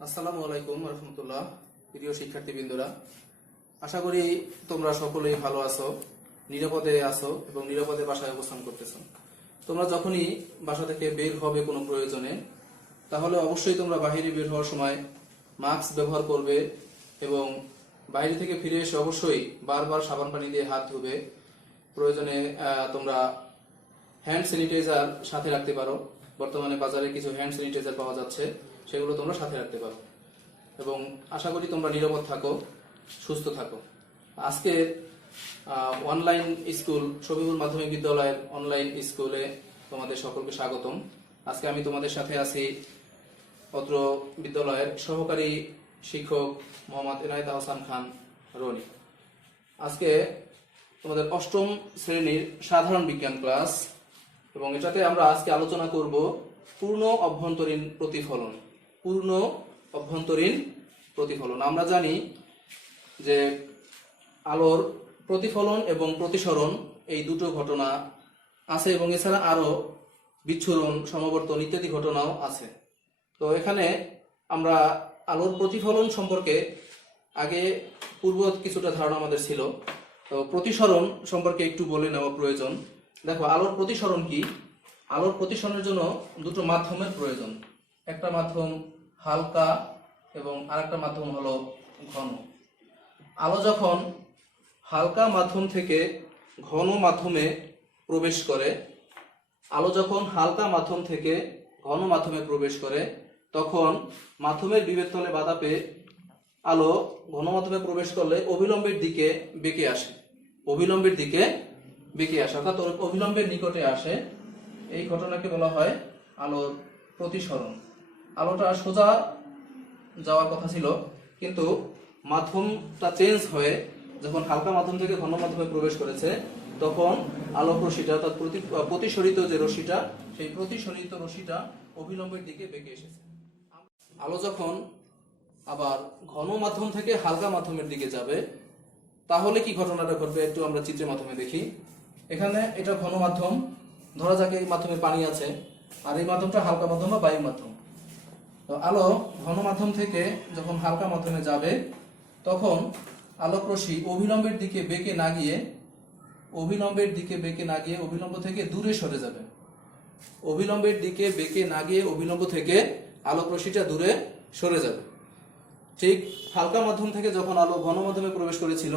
আসসালামু আলাইকুম রহমতুল্লাহ। প্রিয় শিক্ষার্থীবৃন্দরা, আশা করি তোমরা সকলেই ভালো আছো, নিরাপদে আছো এবং নিরাপদে বাসায় অবস্থান করতেছো। তোমরা যখনই বাসা থেকে বের হবে কোনো প্রয়োজনে, তাহলে অবশ্যই তোমরা বাইরে বের হওয়ার সময় মাস্ক ব্যবহার করবে এবং বাইরে থেকে ফিরে এসে অবশ্যই বারবার সাবান পানি দিয়ে হাত ধুবে। প্রয়োজনে তোমরা হ্যান্ড স্যানিটাইজার সাথে রাখতে পারো। বর্তমানে বাজারে কিছু হ্যান্ড স্যানিটাইজার পাওয়া যাচ্ছে, সেগুলো তোমরা সাথে রাখতে পারো এবং আশা করি তোমরা নিরাপদ থাকো, সুস্থ থাকো। আজকে অনলাইন স্কুল শফিকুল মাধ্যমিক বিদ্যালয়ের অনলাইন স্কুলে তোমাদের সকলকে স্বাগতম। আজকে আমি তোমাদের সাথে আছি অত্র বিদ্যালয়ের সহকারী শিক্ষক মোহাম্মদ এনায়েত আহসান খান রনি। আজকে তোমাদের অষ্টম শ্রেণীর সাধারণ বিজ্ঞান ক্লাস এবং এটাতে আমরা আজকে আলোচনা করব পূর্ণ অভ্যন্তরীণ প্রতিফলন। পূর্ণ অভ্যন্তরীণ প্রতিফলন। আমরা জানি যে আলোর প্রতিফলন এবং প্রতিসরণ এই দুটো ঘটনা আছে এবং এছাড়া আরো বিচ্ছুরণ, সমবর্তন ইত্যাদি ঘটনাও আছে। তো এখানে আমরা আলোর প্রতিফলন সম্পর্কে আগে পূর্ব কিছুটা ধারণা আমাদের ছিল, তো প্রতিসরণ সম্পর্কে একটু বলে নেওয়া প্রয়োজন। দেখো, আলোর প্রতিসরণ কি? আলোর প্রতিসরণের জন্য দুটো মাধ্যমের প্রয়োজন। একটা মাধ্যম হালকা এবং আরেকটা মাধ্যম হলো ঘন। আলো যখন হালকা মাধ্যম থেকে ঘন মাধ্যমে প্রবেশ করে, আলো যখন হালকা মাধ্যম থেকে ঘন মাধ্যমে প্রবেশ করে, তখন মাধ্যমের বিভেদ তলে বাধা পেয়ে আলো ঘন মাধ্যমে প্রবেশ করলে অভিলম্বের দিকে বেঁকে আসে। অভিলম্বের দিকে বেঁকে আসে অর্থাৎ অভিলম্বের নিকটে আসে। এই ঘটনাকে বলা হয় আলোর প্রতিসরণ। আলোটা সোজা যাওয়ার কথা ছিল, কিন্তু মাধ্যমটা চেঞ্জ হয়ে যখন হালকা মাধ্যম থেকে ঘন মাধ্যমে প্রবেশ করেছে, তখন আলোক রশ্মিটা অর্থাৎ প্রতিসরিত যে রশ্মিটা, সেই প্রতিসরিত রশ্মিটা অভিলম্বের দিকে বেঁকে এসেছে। আলো যখন আবার ঘন মাধ্যম থেকে হালকা মাধ্যমের দিকে যাবে, তাহলে কি ঘটনাটা ঘটবে একটু আমরা চিত্রের মাধ্যমে দেখি। এখানে এটা ঘন মাধ্যম, ধরা যাক এই মাধ্যমে পানি আছে, আর এই মাধ্যমটা হালকা মাধ্যম বা বায়ু মাধ্যম। তো আলো ঘন মাধ্যম থেকে যখন হালকা মাধ্যমে যাবে, তখন আলোক রশ্মি অভিলম্বের দিকে বেঁকে না গিয়ে অভিলম্ব থেকে দূরে সরে যাবে। অভিলম্বের দিকে বেঁকে না গিয়ে অভিলম্ব থেকে আলোক রশ্মিটা দূরে সরে যাবে। ঠিক হালকা মাধ্যম থেকে যখন আলো ঘন মাধ্যমে প্রবেশ করেছিল,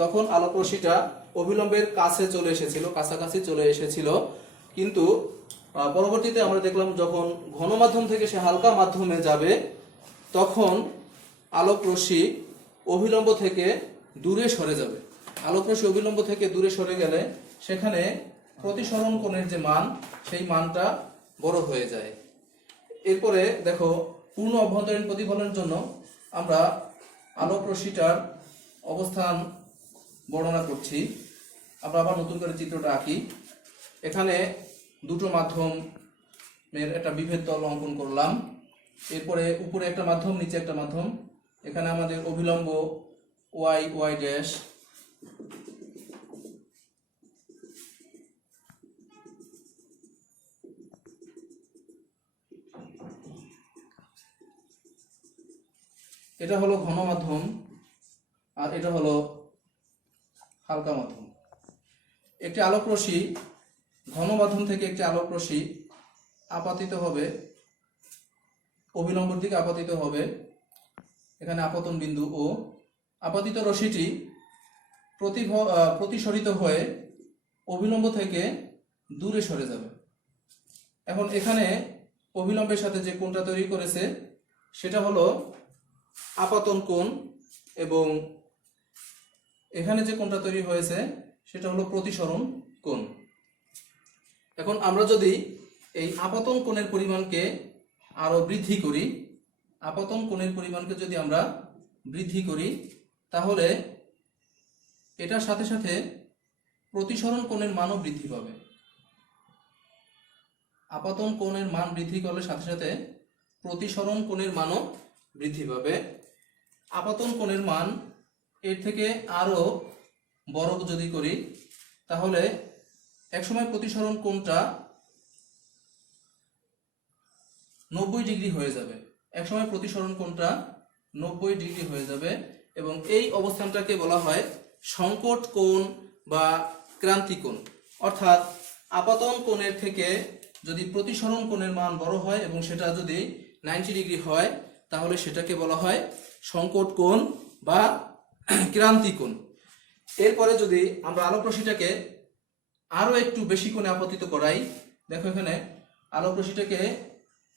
তখন আলোক রশ্মিটা অভিলম্বের কাছে চলে এসেছিল, কাছাকাছি চলে এসেছিল। কিন্তু পরবর্তীতে আমরা দেখলাম যখন ঘন মাধ্যম থেকে সে হালকা মাধ্যমে যাবে, তখন আলোক রশ্মি অভিলম্ব থেকে দূরে সরে যাবে। আলোক রশ্মি অভিলম্ব থেকে দূরে সরে গেলে সেখানে প্রতিসরণ কোণের যে মান, সেই মানটা বড় হয়ে যায়। এরপরে দেখো, পূর্ণ অভ্যন্তরীণ প্রতিফলনের জন্য আমরা আলোক রশ্মিটার অবস্থান বর্ণনা করছি। আমরা আবার নতুন করে চিত্রটা আঁকি। এখানে দুটো মাধ্যমের একটা বিভেদ তল অঙ্কন করলাম। এরপরে উপরে একটা মাধ্যম, নিচে একটা মাধ্যম। এখানে আমাদের অভিলম্ব ওয়াই ওয়াই ড্যাশ, এটা হলো ঘন মাধ্যম আর এটা হলো হালকা মাধ্যম। একটি আলোক রশ্মি ঘন মাধ্যম থেকে একটি আলোক রশ্মি আপাতিত হবে, অভিলম্বের দিকে আপাতিত হবে। এখানে আপতন বিন্দু ও আপাতিত রশ্মিটি প্রতিসরিত হয়ে অভিলম্ব থেকে দূরে সরে যাবে। এখন এখানে অভিলম্বের সাথে যে কোণটা তৈরি করেছে, সেটা হলো আপতন কোণ, এবং এখানে যে কোণটা তৈরি হয়েছে সেটা হলো প্রতিসরণ কোণ। এখন আমরা যদি এই আপতন কোণের পরিমাণকে আরো বৃদ্ধি করি, আপতন কোণের পরিমাণকে যদি আমরা বৃদ্ধি করি, তাহলে এটার সাথে সাথে প্রতিসরণ কোণের মানও বৃদ্ধি পাবে। আপতন কোণের মান বৃদ্ধি করলে সাথে সাথে প্রতিসরণ কোণের মানও বৃদ্ধি পাবে। আপতন কোণের মান এর থেকে আরো বড় যদি করি, তাহলে একসময় প্রতিসরণ কোণটা 90 ডিগ্রি হয়ে যাবে। একসময় প্রতিসরণ কোণটা 90 ডিগ্রি হয়ে যাবে এবং এই অবস্থানটাকে বলা হয় সংকট কোণ বা ক্রান্তি কোণ। অর্থাৎ আপাতন কোণের থেকে যদি প্রতিসরণ কোণের মান বড় হয় এবং সেটা যদি 90 ডিগ্রি হয় তাহলে সেটাকে বলা হয় সংকট কোণ বা ক্রান্তি কোণ। এরপরে যদি আমরা আলোক রশ্মিটাকে আরো একটু বেশি কোণে আপতিত করাই, দেখো এখানে আলোক রশ্মিটাকে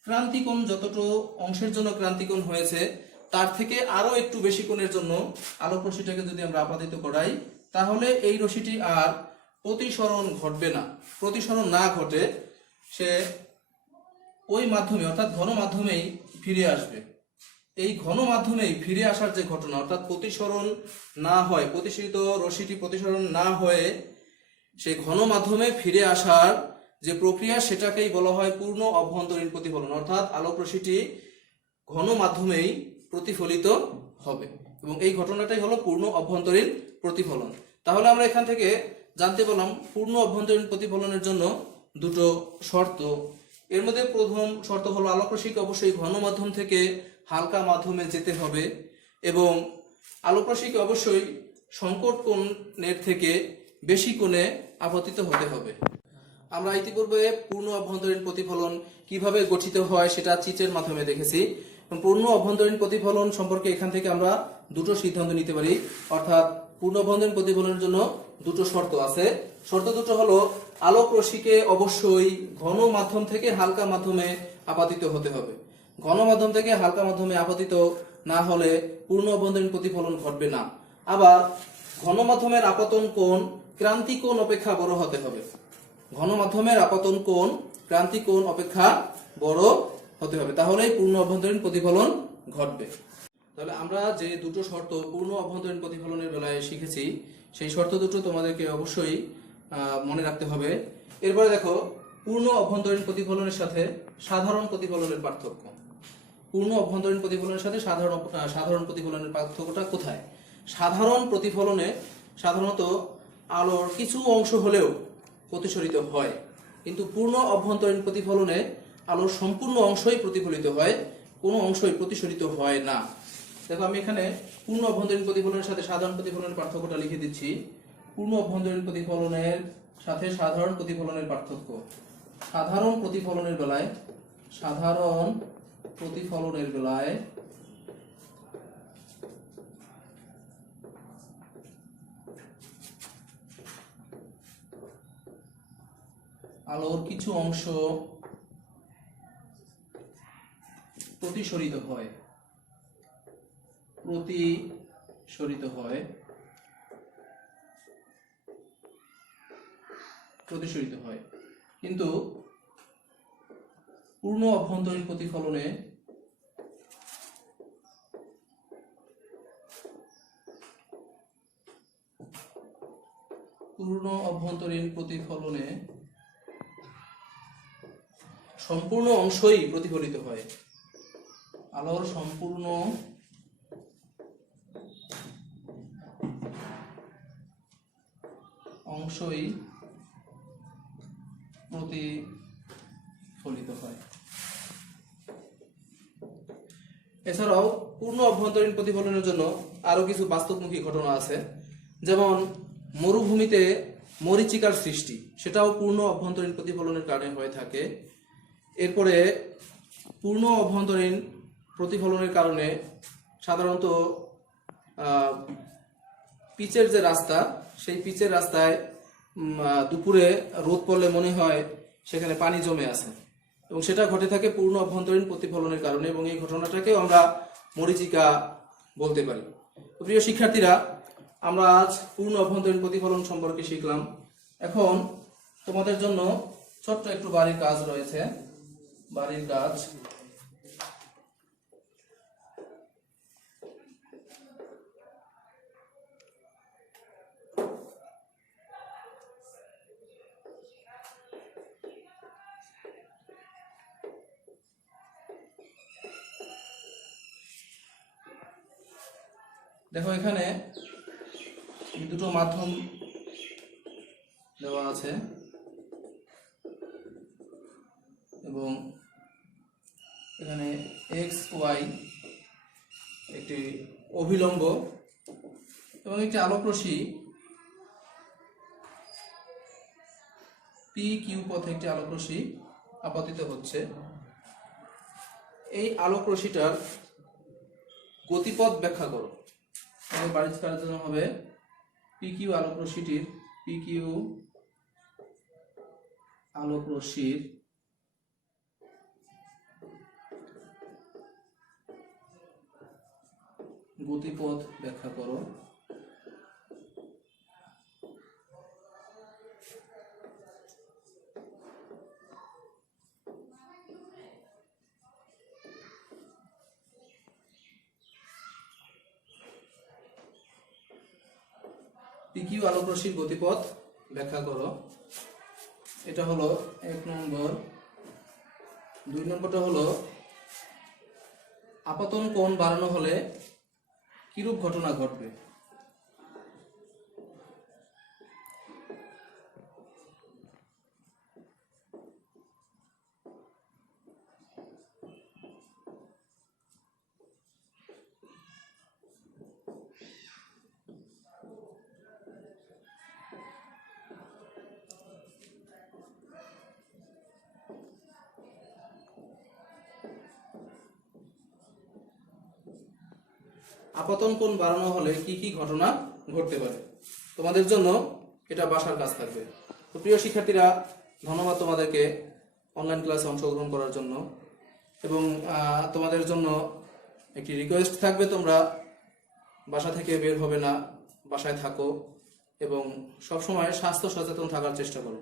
ক্রান্তি কোণ যতটুকু অংশের জন্য ক্রান্তি কোণ হয়েছে তার থেকে আরো একটু বেশি কোণের জন্য আলোক রশ্মিটাকে যদি আমরা আপতিত করাই তাহলে এই রশ্মিটি আর প্রতিসরণ ঘটবে না। প্রতিসরণ না ঘটে সে ওই মাধ্যমে অর্থাৎ ঘন মাধ্যমেই ফিরে আসবে। এই ঘন মাধ্যমেই ফিরে আসার যে ঘটনা, অর্থাৎ প্রতিসরণ না হয়, প্রতিসরিত রশ্মিটি প্রতিসরণ না হয়ে সেই ঘন মাধ্যমে ফিরে আসার যে প্রক্রিয়া সেটাকেই বলা হয় পূর্ণ অভ্যন্তরীণ প্রতিফলন। অর্থাৎ আলোক রশ্মিটি ঘন মাধ্যমেই প্রতিফলিত হবে এবং এই ঘটনাটাই হলো পূর্ণ অভ্যন্তরীণ প্রতিফলন। তাহলে আমরা এখান থেকে জানতে পারলাম পূর্ণ অভ্যন্তরীণ প্রতিফলনের জন্য দুটো শর্ত। এর মধ্যে প্রথম শর্ত হলো আলোক রশ্মিকে অবশ্যই ঘন মাধ্যম থেকে হালকা মাধ্যমে যেতে হবে এবং আলোক রশ্মিকে অবশ্যই সংকট কোণের থেকে বেশি কোণে আপতিত হতে হবে। আমরা ইতিপূর্বে পূর্ণ অভ্যন্তরীণ প্রতিফলন কিভাবে গঠিত হয় সেটা চিত্রের মাধ্যমে দেখেছি। পূর্ণ অভ্যন্তরীণ প্রতিফলন সম্পর্কে এখান থেকে আমরা দুটো সিদ্ধান্ত নিতে পারি। অর্থাৎ পূর্ণ অভ্যন্তরীণ প্রতিফলনের জন্য দুটো শর্ত আছে। শর্ত দুটো হলো আলোক রশ্মিকে অবশ্যই ঘন মাধ্যম থেকে হালকা মাধ্যমে আপতিত হতে হবে। ঘন মাধ্যম থেকে হালকা মাধ্যমে আপতিত না হলে পূর্ণ অভ্যন্তরীণ প্রতিফলন ঘটবে না। আবার ঘন মাধ্যমের আপতন কোণ ক্রান্তি কোণ অপেক্ষা বড় হতে হবে। ঘন মাধ্যমের আপতন কোণ ক্রান্তি কোণ অপেক্ষা বড় হতে হবে, তাহলেই পূর্ণ অভ্যন্তরীণ প্রতিফলন ঘটবে। তাহলে আমরা যে দুটো শর্ত পূর্ণ অভ্যন্তরীণ প্রতিফলনের বেলায় শিখেছি সেই শর্ত দুটো তোমাদেরকে অবশ্যই মনে রাখতে হবে। এরপরে দেখো পূর্ণ অভ্যন্তরীণ প্রতিফলনের সাথে সাধারণ প্রতিফলনের পার্থক্য। পূর্ণ অভ্যন্তরীণ প্রতিফলনের সাথে সাধারণ প্রতিফলনের পার্থক্যটা কোথায়? সাধারণ প্রতিফলনে সাধারণত আলোর কিছু অংশ হলেও প্রতিসরিত হয়, কিন্তু পূর্ণ অভ্যন্তরীণ প্রতিফলনে আলোর সম্পূর্ণ অংশই প্রতিফলিত হয়, কোনো অংশই প্রতিসরিত হয় না। দেখো আমি এখানে পূর্ণ অভ্যন্তরীণ প্রতিফলনের সাথে সাধারণ প্রতিফলনের পার্থক্যটা লিখে দিচ্ছি। পূর্ণ অভ্যন্তরীণ প্রতিফলনের সাথে সাধারণ প্রতিফলনের পার্থক্য। সাধারণ প্রতিফলনের বেলায় আলোর কিছু অংশ প্রতিসরিত হয়, কিন্তু পূর্ণ অভ্যন্তরীণ প্রতিফলনে সম্পূর্ণ অংশই প্রতিফলিত হয়। আলোর সম্পূর্ণ অংশই প্রতিফলিত হয়। এছাড়াও পূর্ণ অভ্যন্তরীণ প্রতিফলনের জন্য আরো কিছু বাস্তবমুখী ঘটনা আছে, যেমন মরুভূমিতে মরীচিকার সৃষ্টি, সেটাও পূর্ণ অভ্যন্তরীণ প্রতিফলনের কারণে হয়ে থাকে। এরপরে পূর্ণ অভ্যন্তরীণ প্রতিফলনের কারণে সাধারণত পিচের যে রাস্তা, সেই পিচের রাস্তায় দুপুরে রোদ পড়লে মনে হয় সেখানে পানি জমে আছে, এবং সেটা ঘটে থাকে পূর্ণ অভ্যন্তরীণ প্রতিফলনের কারণে, এবং এই ঘটনাটাকেও আমরা মরীচিকা বলতে পারি। তো প্রিয় শিক্ষার্থীরা, আমরা আজ পূর্ণ অভ্যন্তরীণ প্রতিফলন সম্পর্কে শিখলাম। এখন তোমাদের জন্য ছোট্ট একটু বাড়ির কাজ রয়েছে। বাড়ির কাজ দেখো, এখানে দুটো মাধ্যম দেওয়া আছে এবং এখানে x ওয়াই একটি অভিলম্ব এবং একটি আলোক রশ্মি পি কিউ পথে একটি আলোক রশ্মি আপতিত হচ্ছে। এই আলোক রশ্মিটার গতিপথ ব্যাখ্যা করো। বাড়ির কাজের জন্য হবে পি কিউ আলোক রশ্মিটির গতিপথ ব্যাখ্যা করো। পিকিউ আলোক রশ্মির গতিপথ ব্যাখ্যা করো। এটা হলো 1 নম্বর। 2 নম্বরটা হলো আপতন কোণ বাড়ানো হলে কিরূপ ঘটনা ঘটবে। আপতন কোণ বাড়ানো হলে কি কি ঘটনা ঘটতে পারে, তোমাদের জন্য এটা বাসার কাজ থাকবে। তো প্রিয় শিক্ষার্থীরা, ধন্যবাদ তোমাদেরকে অনলাইন ক্লাসে অংশগ্রহণ করার জন্য। এবং তোমাদের জন্য একটি রিকোয়েস্ট থাকবে, তোমরা বাসা থেকে বের হবে না, বাসায় থাকো এবং সবসময় স্বাস্থ্য সচেতন থাকার চেষ্টা করো।